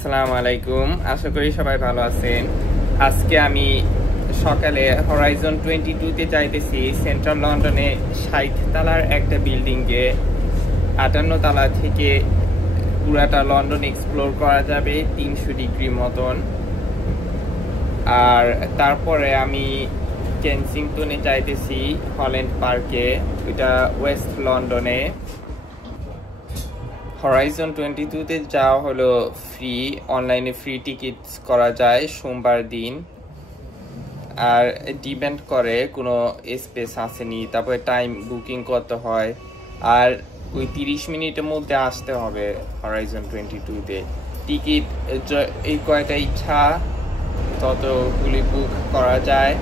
আসসালামু আলাইকুম, আশা করি সবাই ভালো আছেন। আজকে আমি সকালে হরাইজন 22-তে যাইতেছি। সেন্ট্রাল লন্ডনে 60 তলার একটা বিল্ডিংয়ে 58 তলা থেকে পুরাটা লন্ডন এক্সপ্লোর করা যাবে 300 ডিগ্রি মতন। আর তারপরে আমি কেনসিংটনে যাইতেছি, হল্যান্ড পার্কে, এটা ওয়েস্ট লন্ডনে। হরাইজন 22-তে যাওয়া হলো ফ্রি, অনলাইনে ফ্রি টিকিটস করা যায় সোমবার দিন। আর ডিপেন্ড করে কোনো স্পেস আসেনি, তারপরে টাইম বুকিং করতে হয়। আর ওই 30 মিনিটের মধ্যে আসতে হবে হরাইজন 22-তে। টিকিট এই কয়টা ইচ্ছা ততগুলি বুক করা যায়।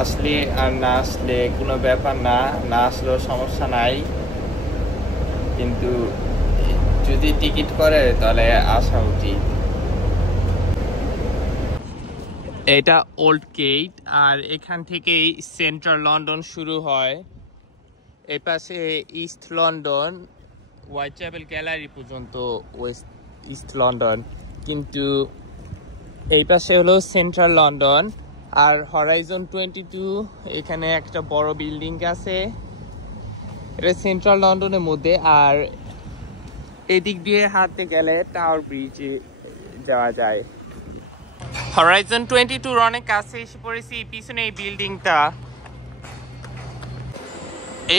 আসলে আর না আসলে কোনো ব্যাপার না, না আসলেও সমস্যা নাই, কিন্তু যদি টিকিট করে তাহলে আসা উচিত। এটা ওল্ড গেট, আর এখান থেকেই সেন্ট্রাল লন্ডন শুরু হয়। এই পাশে East London, Whitechapel Gallery পর্যন্ত ইস্ট লন্ডন, কিন্তু এই পাশে হলো সেন্ট্রাল লন্ডন। আর হরাইজন 22 এখানে একটা বড় বিল্ডিং আছে, এটা সেন্ট্রাল লন্ডনের মধ্যে। আর এদিক দিয়ে হাঁটতে গেলে টাওয়ার ব্রিজে যাওয়া যায়। হরাইজন 22-র অনেক কাছে এসে পড়েছি। পিছনে এই বিল্ডিংটা,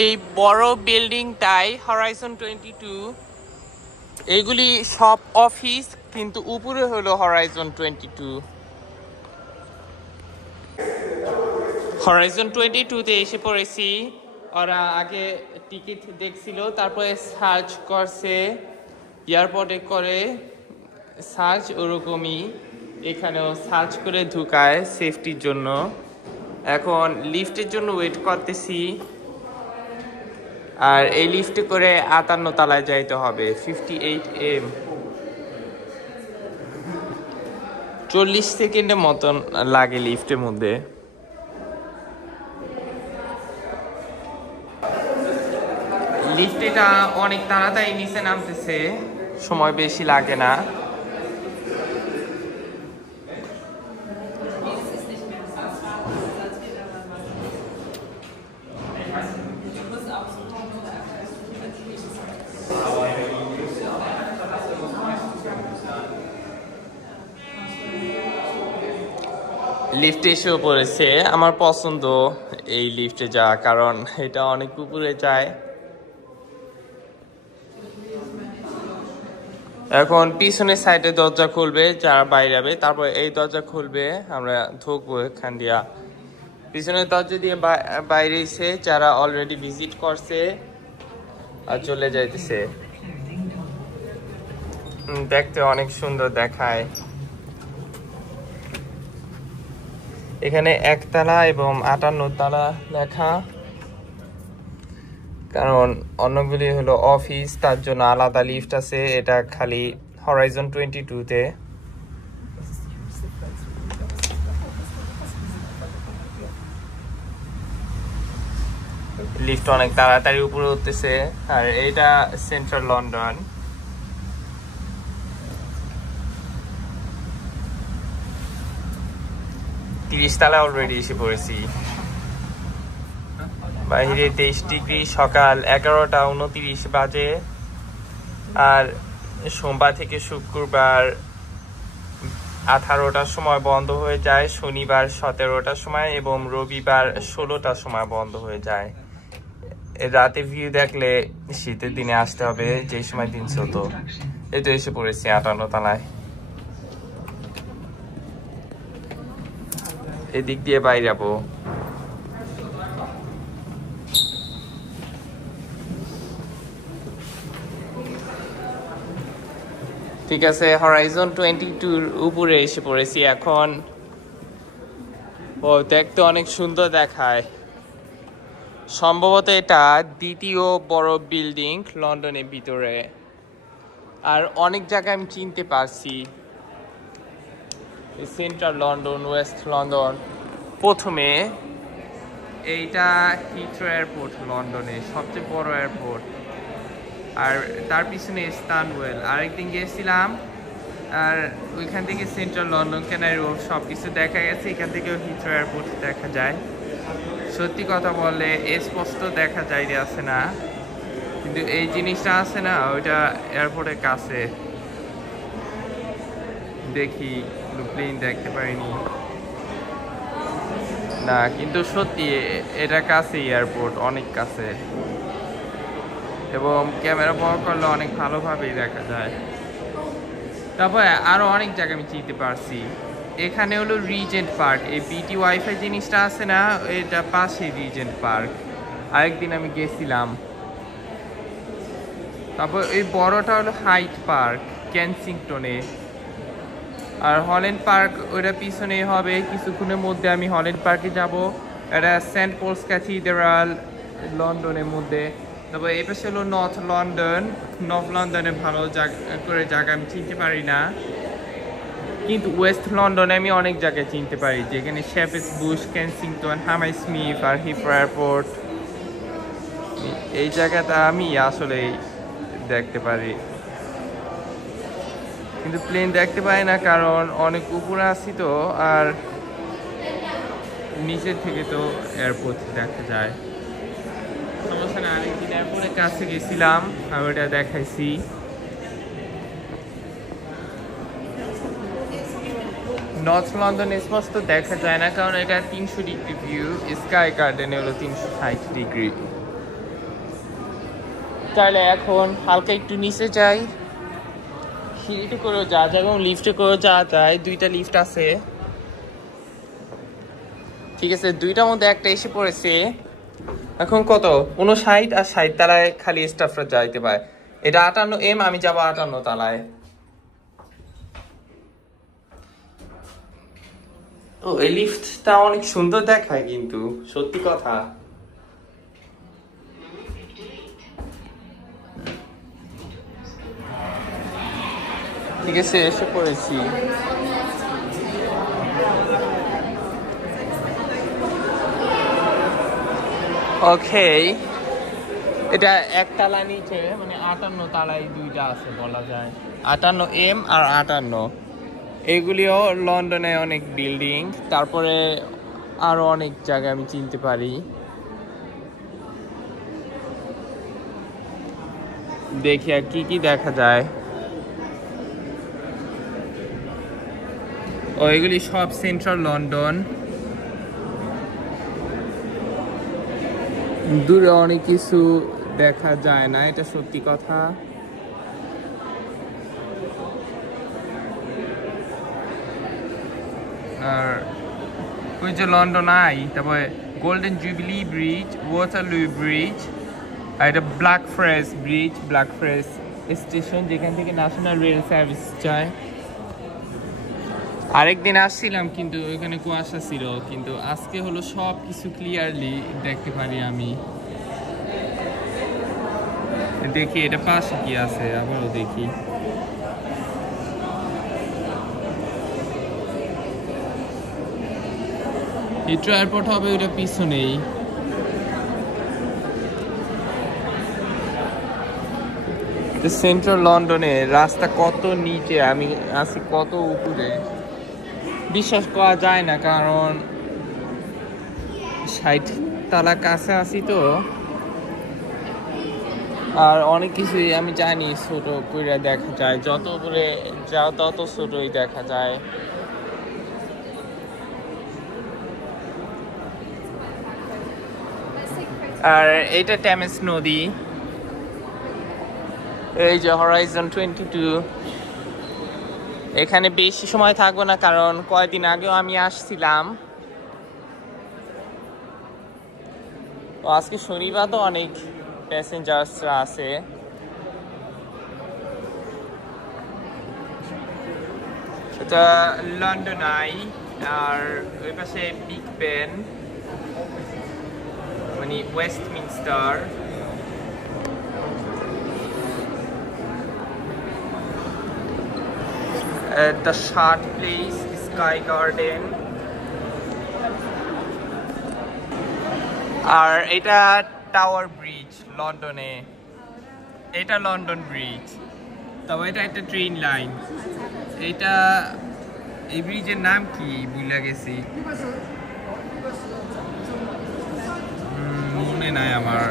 এই বড় বিল্ডিংটাই হরাইজন 22। এইগুলি সব অফিস, কিন্তু উপরে হলো হরাইজন 22। হরাইজন 22-তে এসে পড়েছি। ওরা আগে টিকিট দেখছিল, তারপরে সার্চ করছে, এয়ারপোর্টে করে সার্চ, ওরকমই এখানেও সার্চ করে ঢুকায় সেফটির জন্য। এখন লিফটের জন্য ওয়েট করতেছি। আর এই লিফটে করে 58 তলায় যাইতে হবে, 58M। 40 সেকেন্ডের মতন লাগে লিফটের মধ্যে। লিফটটা অনেক তাড়াতাড়ি নিচে নামতেছে, সময় বেশি লাগে না। লিফটে এসেও পড়েছে। আমার পছন্দ এই লিফটে যাওয়া, কারণ এটা অনেক উপরে যায়। এখন পিছনের সাইডে দরজা খুলবে, যারা বাইরে যাবে, তারপর এই দরজা খুলবে, আমরা ঢুকবো এখান দিয়া। পিছনের দরজা দিয়ে বাইরে এসে যারা অলরেডি ভিজিট করছে আর চলে যাইতেছে। দেখতে অনেক সুন্দর দেখায়। এখানে 1 তলা এবং 58 তলা লেখা, কারণ অন্যগুলি হলো অফিস, তার জন্য আলাদা লিফট আছে। এটা খালি হরাইজন 22-তে। লিফট অনেক তাড়াতাড়ি উপরে উঠতেছে। আর এটা সেন্ট্রাল লন্ডন। তলা অলরেডি এসে পড়েছি। বাইরে 23 ডিগ্রি, সকাল 11টা 29 বাজে। আর সোমবার থেকে শুক্রবার 18টার সময় বন্ধ হয়ে যায়, শনিবার 17টার সময় এবং রবিবার 16টার সময় বন্ধ হয়ে যায়। রাতে ভিউ দেখলে শীতের দিনে আসতে হবে, যে সময় দিন ছোট। এই তো এসে পড়েছি 58 তলায়। এদিক দিয়ে বাইরে যাবো। ঠিক আছে, হরাইজন 22-র উপরে এসে পড়েছি এখন। ও দেখতে অনেক সুন্দর দেখায়। সম্ভবত এটা দ্বিতীয় বড় বিল্ডিং লন্ডনের ভিতরে। আর অনেক জায়গায় আমি চিনতে পারছি, সেন্ট্রাল লন্ডন, ওয়েস্ট লন্ডন। প্রথমে এইটা হিথ্রো এয়ারপোর্ট, লন্ডনের সবচেয়ে বড় এয়ারপোর্ট। আর তার পিছনে স্টানওয়েল। আরেকদিন গিয়েছিলাম আর ওইখান থেকে সেন্ট্রাল লন্ডন ক্যানারি হোয়ার্ফ সব কিছু দেখা গেছে। এখান থেকেও হিথ্রো এয়ারপোর্ট দেখা যায়। সত্যি কথা বললে স্পষ্ট দেখা যায় আছে না, কিন্তু এই জিনিসটা আছে না, ওইটা এয়ারপোর্টের কাছে। দেখি প্লেন দেখতে পারিনি না, কিন্তু সত্যি এটা কাছে, এয়ারপোর্ট অনেক কাছে, এবং ক্যামেরা পাওয়ার করলে অনেক ভালোভাবেই দেখা যায়। তারপরে আরো অনেক জায়গা আমি চিনতে পারছি। এখানে হলো রিজেন্ট পার্ক, এই বিটি ওয়াইফাই জিনিসটা আছে না, এটা পাশে রিজেন্ট পার্ক। আরেকদিন আমি গেছিলাম। তারপর এই বড়টা হলো হাইট পার্ক কেনসিংটনে, আর হল্যান্ড পার্ক ওইটা পিছনেই হবে। কিছুক্ষণের মধ্যে আমি হল্যান্ড পার্কে যাব। এটা সেন্ট পলস ক্যাথিড্রাল লন্ডনের মধ্যে। তারপর এই পাশে হলো নর্থ লন্ডন। নর্থ লন্ডনে ভালো করে জায়গা আমি চিনতে পারি না, কিন্তু ওয়েস্ট লন্ডনে আমি অনেক জায়গায় চিনতে পারি, যেখানে শেফেস বুশ, কেনসিংটন, হামারস্মিথ আর হিথ্রো এয়ারপোর্ট। এই জায়গাটা আমি আসলে দেখতে পারি, কিন্তু প্লেন দেখতে পাই না, কারণ অনেক উপরে আছি তো, আর নিচের থেকে তো এয়ারপোর্ট দেখা যায়। সমস্যা না, আরেকদিন এয়ারপোর্টের কাছে গেছিলাম, আমি ওটা দেখাইছি। নর্থ লন্ডন স্পষ্ট দেখা যায় না, কারণ এটা 300 ডিগ্রি ভিউ, স্কাই গার্ডেনে হলো 360 ডিগ্রি। তাহলে এখন হালকা একটু নিচে যাই, সিঁড়িতে করেও যাওয়া যায় এবং লিফটে করেও যাওয়া যায়। দুইটা লিফট আছে, ঠিক আছে, দুইটার মধ্যে একটা এসে পড়েছে। এখন কত 59 আর 60 তলায় খালি স্টাফরা যাইতে পারে। এটা 58M, আমি যাবো 58 তলায়। ও, এই লিফটটা অনেক সুন্দর দেখায়, কিন্তু সত্যি কথা। ঠিক আছে, এসে পড়েছি। ওকে, এটা একতলা নিচে, মানে 58 তলায় দুইটা আছে বলা যায়, 58M আর 58। এগুলিও লন্ডনে অনেক বিল্ডিং, তারপরে আরো অনেক জায়গা আমি চিনতে পারি। দেখি আর কি কি দেখা যায়। ও, এগুলি সব সেন্ট্রাল লন্ডন। দূরে অনেক কিছু দেখা যায় না, এটা সত্যি কথা। আর ওই যে লন্ডন আই, তারপরে golden jubilee bridge, Waterloo bridge, আর এটা ব্ল্যাকফ্রিজ ব্রিজ, ব্ল্যাকফ্রিজ স্টেশন, যেখান থেকে ন্যাশনাল রেল সার্ভিস যায়। আরেকদিন আসছিলাম, কিন্তু ওইখানে কুয়াশা ছিল, কিন্তু আজকে হলো সব কিছু ক্লিয়ারলি দেখতে পারি আমি। দেখি এটা পাশে কি আছে, আবারও দেখি। হিথ্রো এয়ারপোর্ট হবে ওইটা পিছনেই। সেন্ট্রাল লন্ডনে রাস্তা কত নিচে, আমি আছি কত উপরে, বিশ্বাস করা যায় না, কারণ 60 তলা কাছে আছি তো, আর অনেক কিছুই আমি জানি ছোট করে দেখা যায়, যত উপরে যাও তত ছোটই দেখা যায়। আর এইটা টেমস নদী, এই যে হরাইজন 22। এখানে বেশি সময় থাকবো না, কারণ কয়েকদিন আগেও আমি আসছিলাম। আজকে শনিবার তো অনেক প্যাসেঞ্জার্সরা আছে। এটা লন্ডন আই, আর ওই পাশে বিগ বেন, মানে Westminster. The Shard Place, Sky Garden, আর এটা টাওয়ার ব্রিজ লন্ডনে, এটা লন্ডন ব্রিজ। তবে এটা একটা ট্রেন লাইন। এটা এই ব্রিজের নাম কি ভুলে গেছি, মনে নাই আমার।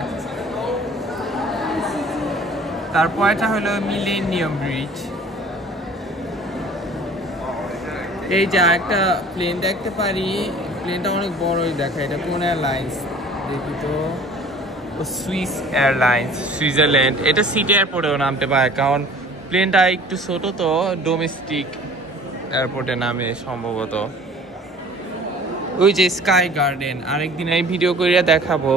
তারপর এটা হলো মিলেনিয়াম ব্রিজ। এই যে একটা প্লেন দেখতে পারি, প্লেনটা অনেক বড়ই দেখা। এটা কোন এয়ারলাইন্স দেখি তো, সুইস এয়ারলাইন্স, সুইজারল্যান্ড। এটা সিটি এয়ারপোর্টেও নামতে পারে, কারণ প্লেনটা একটু ছোট তো, ডোমেস্টিক এয়ারপোর্টে নামে সম্ভবত। ওই যে স্কাই গার্ডেন, আরেকদিন এই ভিডিও করে দেখাবো।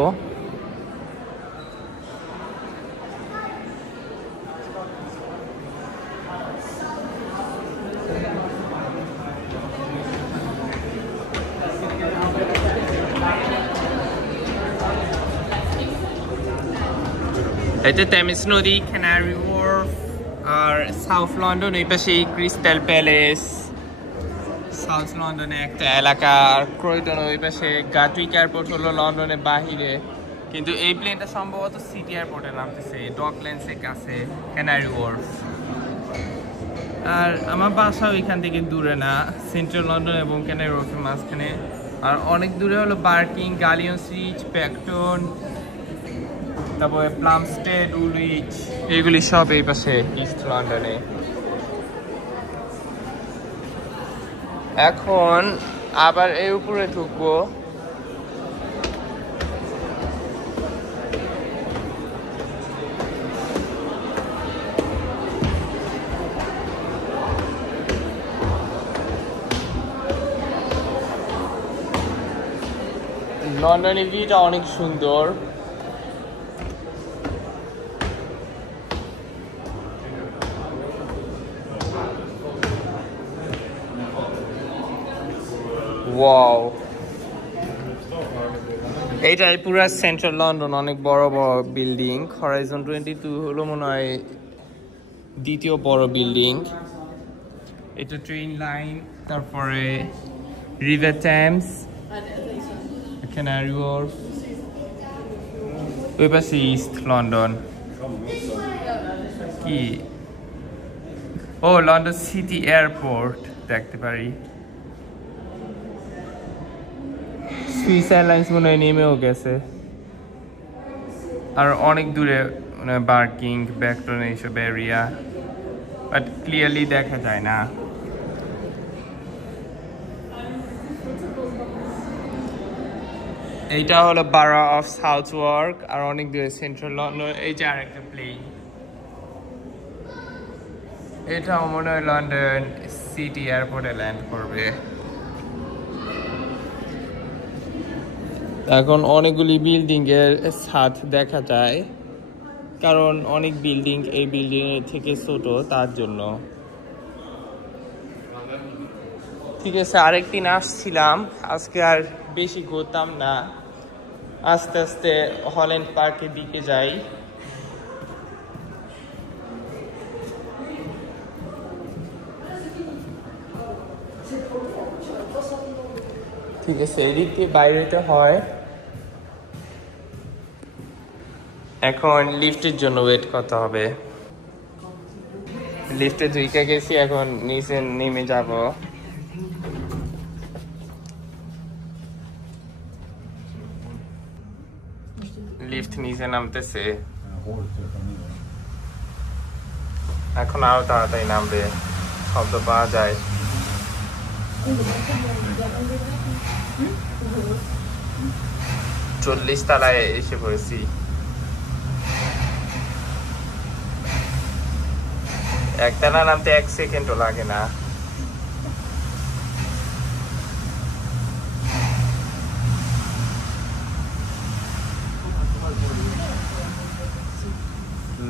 এটা টেমিস নদী, ক্যানারি ওয়ার্ফ, আর সাউথ লন্ডন এই পাশে ক্রিস্টাল প্যালেস। সাউথ লন্ডনে একটা এলাকা, আর ক্রয়টন ওই পাশে। গাটুইক এয়ারপোর্ট হলো লন্ডনের বাহিরে, কিন্তু এই প্লেনটা সম্ভবত সিটি এয়ারপোর্টে নামতেছে, ডকল্যান্ডসের কাছে, ক্যানারি ওয়ার্ফ। আর আমার বাসাও এখান থেকে দূরে না, সেন্ট্রাল লন্ডন এবং ক্যানারি ওয়ার্ফের মাঝখানে। আর অনেক দূরে হলো বার্কিং, গালিয়ন্স রিচ, প্যাকটন, তারপরে প্লামস্টেড, উলউইচ, এগুলি সব এই পাশে ইস্ট লন্ডনে। এখন আবার এর উপরে ঢুকবো। লন্ডনের ভিউটা অনেক সুন্দর। ওয়াও, এইটাই পুরো সেন্ট্রাল লন্ডন, অনেক বড় বড় বিল্ডিং। হরাইজন 22 হলো মনে হয় দ্বিতীয় বড় বিল্ডিং। এটা ট্রেন লাইন, তারপরে রিভার টেমস, ক্যানারি ওয়ার্ফ, ওই পাশে ইস্ট লন্ডন। কি ও লন্ডন সিটি এয়ারপোর্ট দেখতে পারি। সুইস এয়ারলাইন্স মনে হয় নেমেও গেছে। আর অনেক দূরে মানে বার্কিং, ব্যাকটন এইসব এরিয়া, বাট ক্লিয়ারলি দেখা যায় না। এইটা হলো বারো অফ সাউথওয়ার্ক, আর অনেক দূরে সেন্ট্রাল লন্ডন। এই যে আরেকটা প্লেন, এটাও মনে হয় লন্ডন সিটি এয়ারপোর্টে ল্যান্ড করবে। এখন অনেকগুলি বিল্ডিং এর ছাদ দেখা যায়, কারণ অনেক বিল্ডিং এই বিল্ডিং এর থেকে ছোট, তার জন্য। ঠিক আছে, আরেকদিন আসছিলাম, আজকে আর বেশি ঘুরতাম না, আস্তে আস্তে হল্যান্ড পার্কের দিকে যাই। ঠিক আছে, এদিক দিয়ে বাইরেতে হয়। এখন লিফটের জন্য ওয়েট করতে হবে। লিফটে ঢুকে গেছি, এখন নিচে নেমে যাব। লিফট নিচে নামতেছে, এখন আরো তাড়াতাড়ি নামবে, শব্দ পাওয়া যায়। 40 তলায় এসে পড়েছি। একতলা নামতে 1 সেকেন্ডও লাগে না।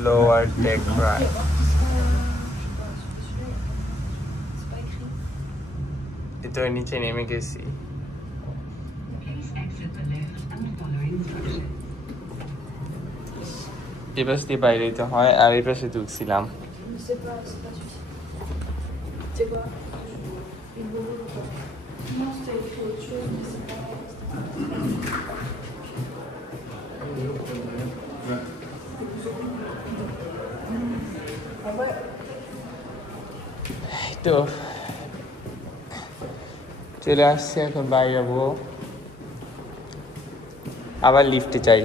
Lower deck right. এতো নিচে নেমে গেছি। এই পাশ দিয়ে বাইরে যেতে হয়, আর এই পাশে ঢুকছিলাম। তো চলে আসছে, এখন বাইরে যাবো, আবার লিফটে চাই।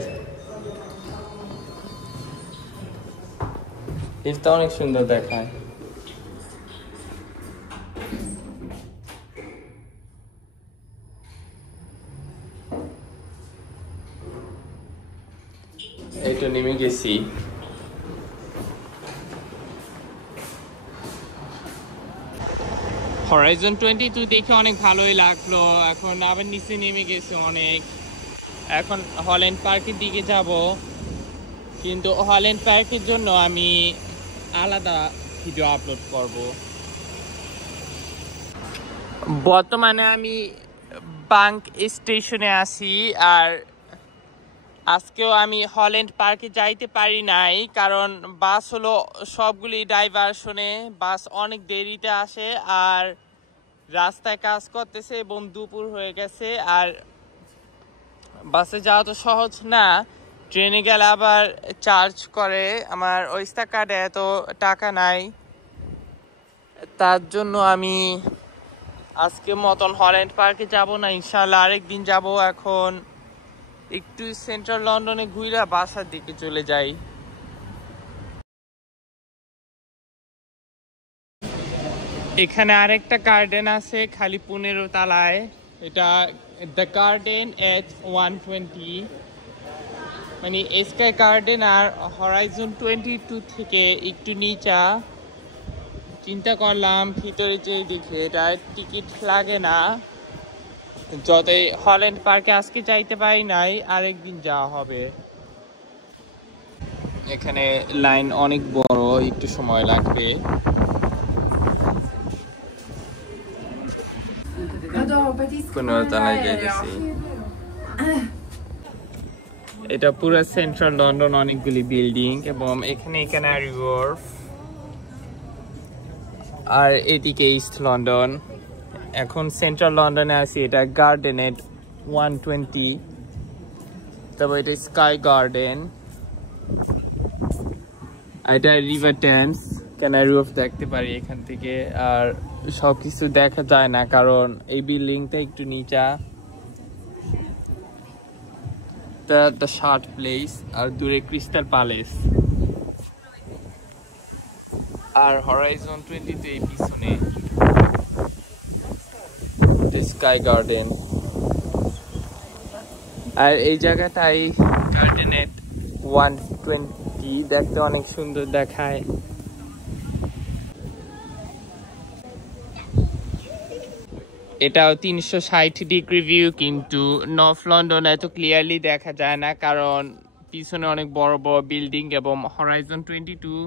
লিফটটা অনেক সুন্দর দেখায়। এই তো নেমে গেছি। হরাইজন 22 দেখে অনেক ভালোই লাগলো। এখন আবার নিচে নেমে গেছে অনেক। এখন হল্যান্ড পার্কের দিকে যাব, কিন্তু হল্যান্ড পার্কের জন্য আমি আলাদা ভিডিও আপলোড করব। বর্তমানে আমি বাঙ্ক স্টেশনে আছি, আর আজকেও আমি হল্যান্ড পার্কে যাইতে পারি নাই, কারণ বাস হলো সবগুলি ডাইভারশনে, বাস অনেক দেরিতে আসে, আর রাস্তায় কাজ করতেছে এবং দুপুর হয়ে গেছে। আর বাসে যাওয়া তো সহজ না, ট্রেনে গেলে আবার চার্জ করে। আমার ওয়েস্টার কার্ডে এত টাকা নাই, তার জন্য আমি আজকে মতন হল্যান্ড পার্কে যাব না, ইনশাল্লাহ আরেকদিন যাব। এখন একটু সেন্ট্রাল লন্ডনে ঘুরে বাসার দিকে চলে যাই। এখানে আরেকটা গার্ডেন আছে খালি 15 তলায়, এটা দ্য গার্ডেন এট 120, মানে স্কাই গার্ডেন আর হরাইজন 22 থেকে একটু নিচা। চিন্তা করলাম ভিতরে যেয়ে দেখে, এটা টিকিট লাগে না। যতই হল্যান্ড পার্কে আজকে যাইতে পারি নাই, আরেকদিন যাওয়া হবে। এখানে লাইন অনেক বড়, একটু সময় লাগবে। এটা পুরো সেন্ট্রাল লন্ডন, অনেকগুলি বিল্ডিং, এবং এখানে ক্যানারি ওয়ার্ফ, আর এদিকে ইস্ট লন্ডন। এখন সেন্ট্রাল লন্ডনে আছি, এটা গার্ডেন এট 120, তারপর এটা স্কাই গার্ডেন, এটা রিভার টেমস, ক্যানারি ওয়ার্ফ দেখতে পারি এখান থেকে। আর সবকিছু দেখা যায় না, কারণ এই বিল্ডিংটা একটু নিচা। দ্য শার্ট প্লেস, আর দূরে ক্রিস্টাল প্যালেস, আর হরাইজন 22 এই পিছনে স্কাই গার্ডেন। আর এই জায়গাটাই গার্ডেন এট 120 দেখতে অনেক সুন্দর দেখায়। এটাও 360 ডিগ্রি ভিউ, কিন্তু নর্থ লন্ডন এত ক্লিয়ারলি দেখা যায় না, কারণ পিছনে অনেক বড় বড় বিল্ডিং, এবং হরাইজন 22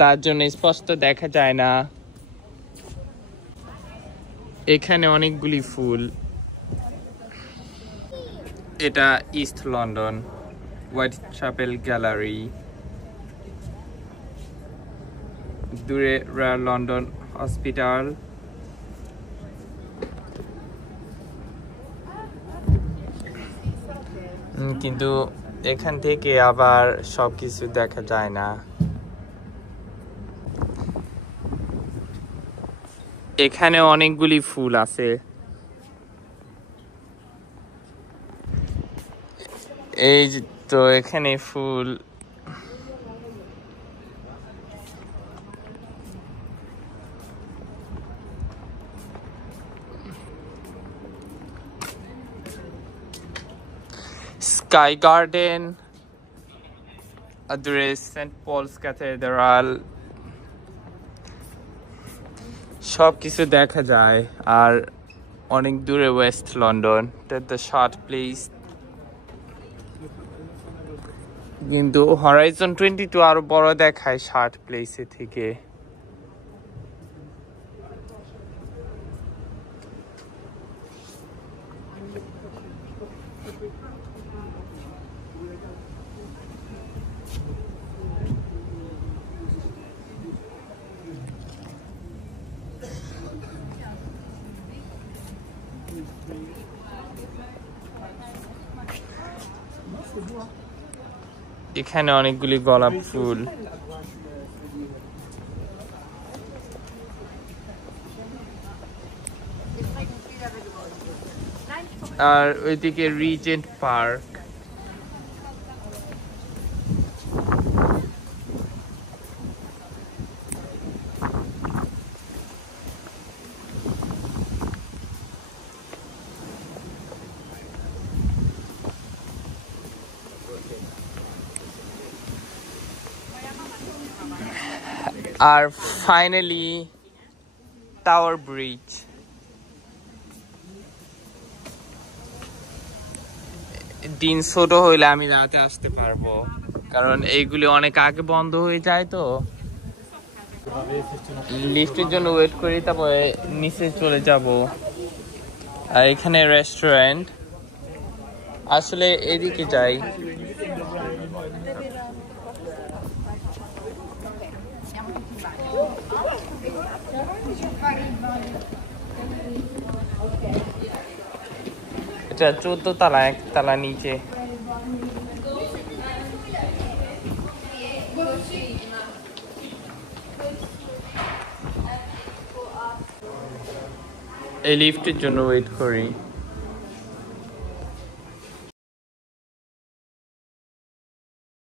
তার জন্য স্পষ্ট দেখা যায় না। এখানে অনেকগুলি ফুল। এটা East London, Whitechapel Gallery, দূরে রয়্যাল লন্ডন হসপিটাল। কিন্তু এখান থেকে আবার সবকিছু দেখা যায় না। এখানে অনেকগুলি ফুল আছে। এই তো এখানে ফুল। স্কাই গার্ডেন, আদ্রেস সেন্ট পলস ক্যাথেড্রাল, সব কিছু দেখা যায়। আর অনেক দূরে West London, the Shard place. কিন্তু হরাইজন 22 আরো বড় দেখায় শার্ট প্লেসে থেকে। এখানে অনেকগুলি গোলাপ ফুল। আর ওইদিকে রিজেন্ট পার্ক। আর ফাইনালি টাওয়ার ব্রিজ। দিন ছোট হইলে আমি রাতে আসতে পারবো, কারণ এইগুলি অনেক আগে বন্ধ হয়ে যায় তো। লিফটের জন্য ওয়েট করি, তারপরে নিচে চলে যাব। আর এখানে রেস্টুরেন্ট, আসলে এদিকে যাই। এটা 14 তলা, 1 তলা নিচে। এই লিফটের জন্য ওয়েট করি।